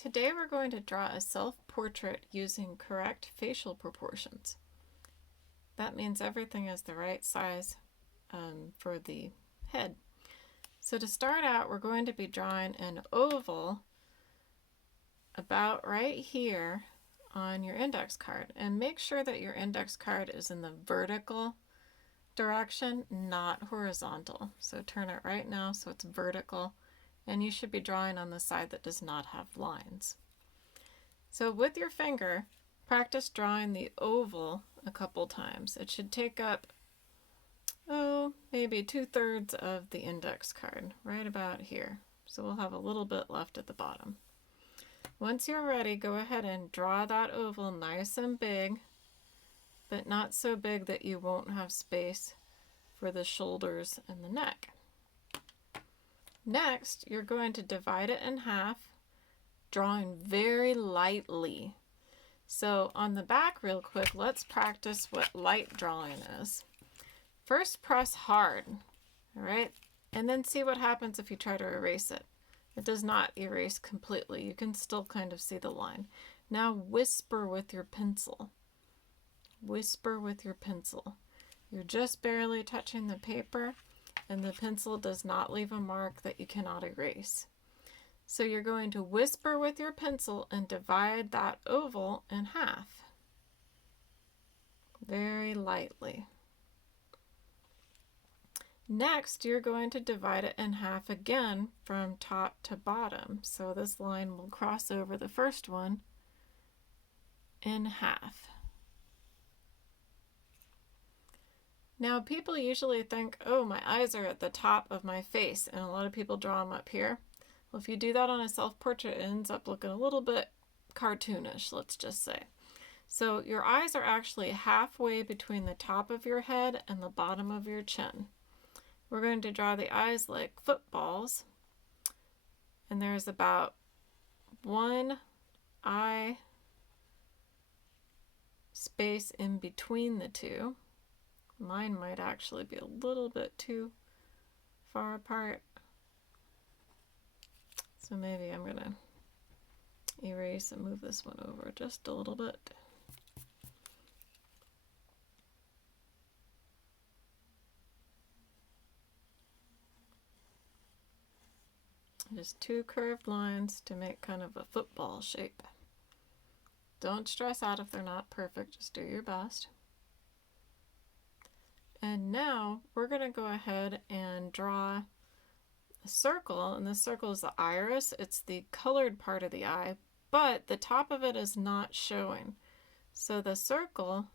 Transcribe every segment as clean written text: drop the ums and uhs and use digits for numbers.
Today we're going to draw a self-portrait using correct facial proportions. That means everything is the right size for the head. So to start out, we're going to be drawing an oval about right here on your index card. And make sure that your index card is in the vertical direction, not horizontal. So turn it right now so it's vertical. And you should be drawing on the side that does not have lines. So with your finger, practice drawing the oval a couple times. It should take up, maybe 2/3 of the index card, right about here. So we'll have a little bit left at the bottom. Once you're ready, go ahead and draw that oval nice and big, but not so big that you won't have space for the shoulders and the neck. Next, you're going to divide it in half, drawing very lightly. So on the back real quick, let's practice what light drawing is. First, press hard, all right? And then see what happens if you try to erase it. It does not erase completely. You can still kind of see the line. Now whisper with your pencil. Whisper with your pencil. You're just barely touching the paper, and the pencil does not leave a mark that you cannot erase. So you're going to whisper with your pencil and divide that oval in half. Very lightly. Next, you're going to divide it in half again from top to bottom. So this line will cross over the first one in half. Now, people usually think, oh, my eyes are at the top of my face, and a lot of people draw them up here. Well, if you do that on a self-portrait, it ends up looking a little bit cartoonish, let's just say. So your eyes are actually halfway between the top of your head and the bottom of your chin. We're going to draw the eyes like footballs, and there's about one eye space in between the two. Mine might actually be a little bit too far apart. So maybe I'm going to erase and move this one over just a little bit. Just two curved lines to make kind of a football shape. Don't stress out if they're not perfect, just do your best. And now we're going to go ahead and draw a circle, and this circle is the iris. It's the colored part of the eye, but the top of it is not showing. So the circle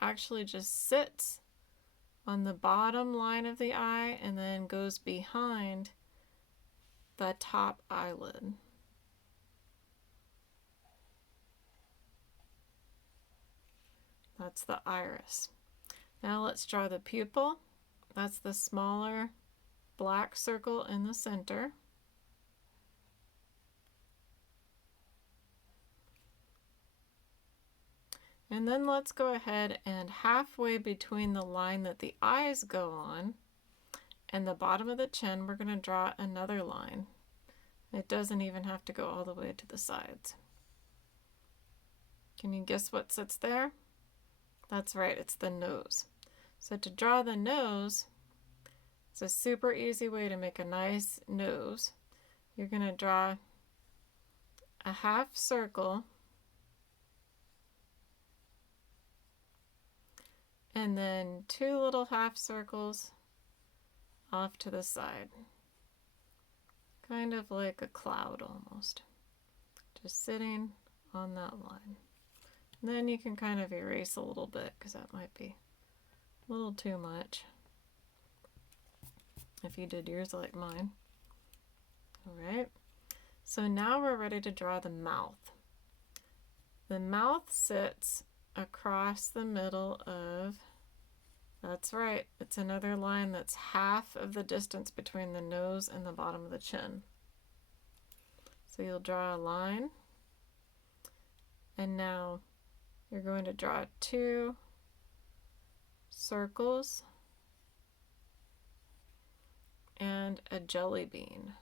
actually just sits on the bottom line of the eye and then goes behind the top eyelid. That's the iris. Now let's draw the pupil. That's the smaller black circle in the center. And then let's go ahead and halfway between the line that the eyes go on and the bottom of the chin, we're going to draw another line. It doesn't even have to go all the way to the sides. Can you guess what sits there? That's right, it's the nose. So to draw the nose, it's a super easy way to make a nice nose. You're going to draw a half circle and then two little half circles off to the side. Kind of like a cloud almost. Just sitting on that line. And then you can kind of erase a little bit because that might be a little too much if you did yours like mine. All right, so now we're ready to draw the mouth. The mouth sits across the middle of, that's right, it's another line that's half of the distance between the nose and the bottom of the chin. So you'll draw a line, and now you're going to draw two circles and a jelly bean.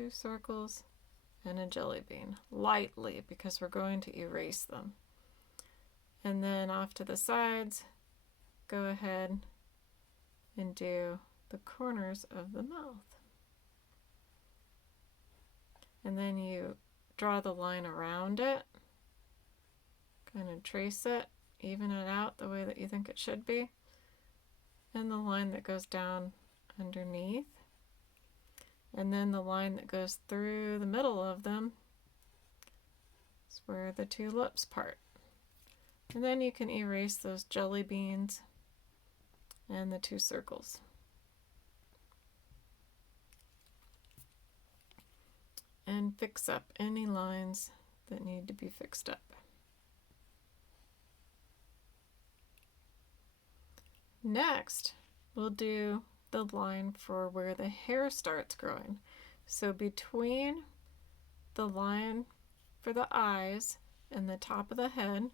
2 circles, and a jelly bean, lightly, because we're going to erase them. And then off to the sides, go ahead and do the corners of the mouth. And then you draw the line around it, kind of trace it, even it out the way that you think it should be, and the line that goes down underneath, and then the line that goes through the middle of them is where the 2 lips part. And then you can erase those jelly beans and the 2 circles. And fix up any lines that need to be fixed up. Next, we'll do the line for where the hair starts growing. So between the line for the eyes and the top of the head,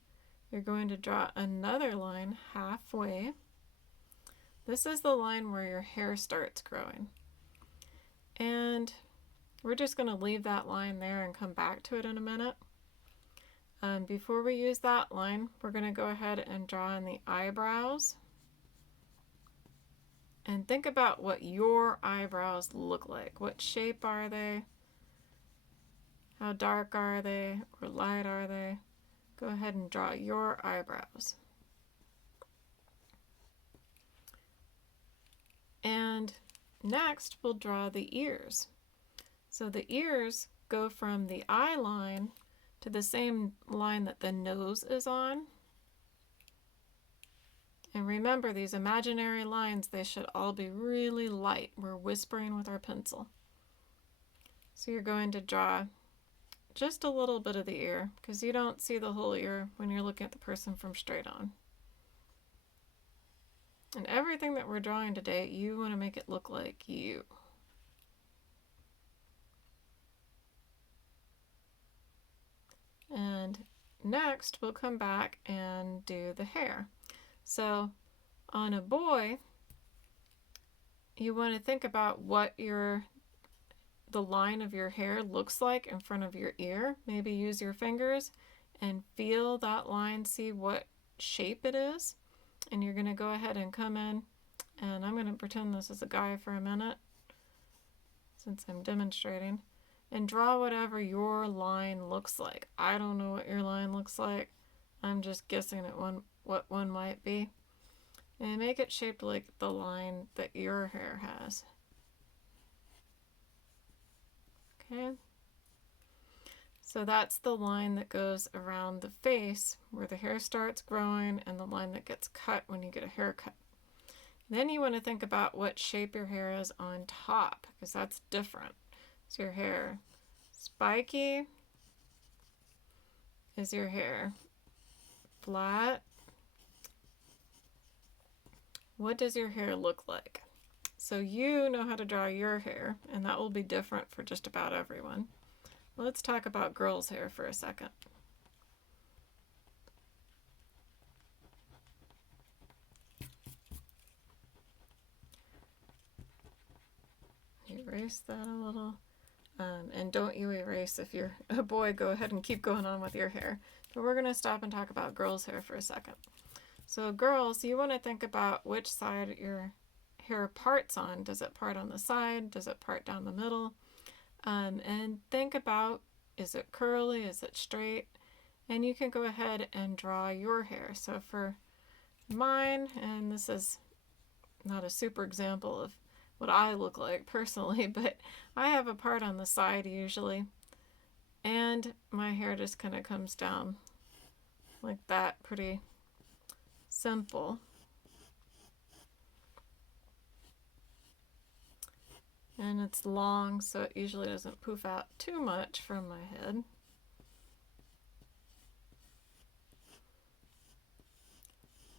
you're going to draw another line halfway. This is the line where your hair starts growing. And we're just going to leave that line there and come back to it in a minute. Before we use that line, we're going to go ahead and draw in the eyebrows. And think about what your eyebrows look like. What shape are they? How dark are they? Or light are they? Go ahead and draw your eyebrows. And next, we'll draw the ears. So the ears go from the eye line to the same line that the nose is on. And remember, these imaginary lines, they should all be really light. We're whispering with our pencil. So you're going to draw just a little bit of the ear, because you don't see the whole ear when you're looking at the person from straight on. And everything that we're drawing today, you want to make it look like you. And next, we'll come back and do the hair. So on a boy, you want to think about what the line of your hair looks like in front of your ear. Maybe use your fingers and feel that line, see what shape it is. And you're going to go ahead and come in, and I'm going to pretend this is a guy for a minute since I'm demonstrating, and draw whatever your line looks like. I don't know what your line looks like. I'm just guessing at what one might be. And make it shaped like the line that your hair has. Okay. So that's the line that goes around the face where the hair starts growing, and the line that gets cut when you get a haircut. Then you want to think about what shape your hair is on top, because that's different. Is your hair spiky? Is your hair flat? What does your hair look like? So you know how to draw your hair, and that will be different for just about everyone. Let's talk about girls' hair for a second. Erase that a little. And don't you erase if you're a boy, go ahead and keep going on with your hair. But we're going to stop and talk about girls' hair for a second. So girls, you want to think about which side your hair parts on. Does it part on the side? Does it part down the middle? And think about, is it curly? Is it straight? And you can go ahead and draw your hair. So for mine, and this is not a super example of what I look like personally, but I have a part on the side usually, and my hair just kind of comes down like that, pretty simple. And it's long, so it usually doesn't poof out too much from my head.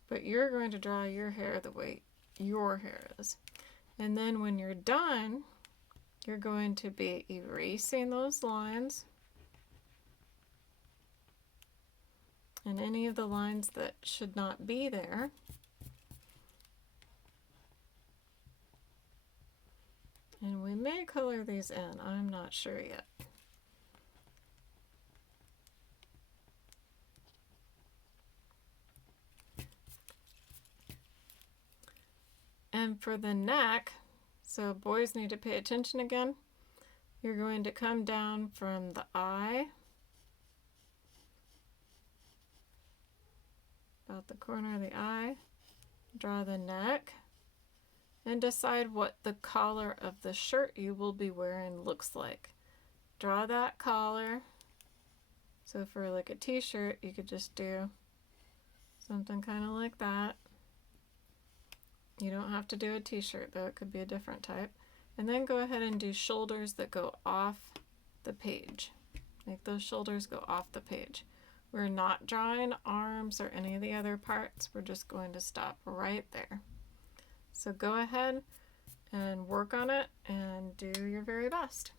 But you're going to draw your hair the way your hair is. And then when you're done, you're going to be erasing those lines. And any of the lines that should not be there. And we may color these in, I'm not sure yet. And for the neck, so boys need to pay attention again. You're going to come down from the eye, about the corner of the eye, draw the neck, and decide what the collar of the shirt you will be wearing looks like. Draw that collar. So for like a t-shirt, you could just do something kind of like that. You don't have to do a t-shirt though, it could be a different type. And then go ahead and do shoulders that go off the page. Make those shoulders go off the page. We're not drawing arms or any of the other parts, we're just going to stop right there. So go ahead and work on it and do your very best.